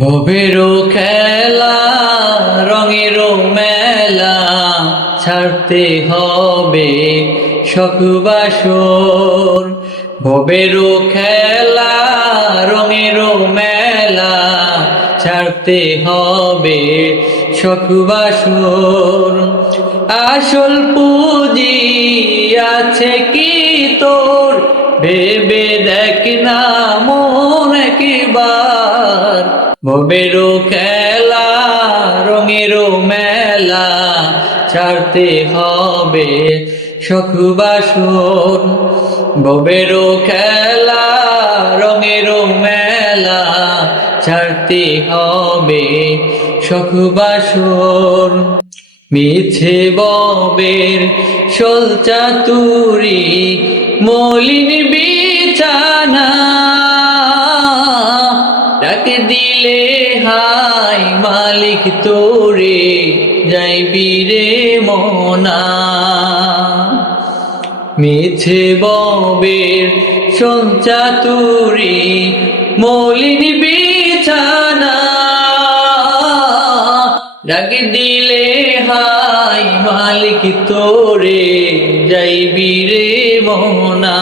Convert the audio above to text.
ভবেরও খেলা রঙেরও মেলা ছাড়তে হবে শখ বাসর। ভবেরও খেলা রঙেরও মেলা ছাড়তে হবে শখ বাসর। আসল পুঁজি আছে কি তোর ভেবে দেখ না মন একবার। ভবেরও খেলা রঙেরও মেলা ছাড়তে হবে শখ বাসর। ভবেরও খেলা রঙেরও মেলা ছাড়তে হবে শখ বাসর। মিছে ববের শোল চাতুরি মলিন বিছানা ডাক দিলে হাই মালিক তোরে যাইবি রে মনা। মিছে ববের শোল চাতুরি মলিন বিছানা ডাক দিলে হাই মালিক তোরে যাইবি রে মনা।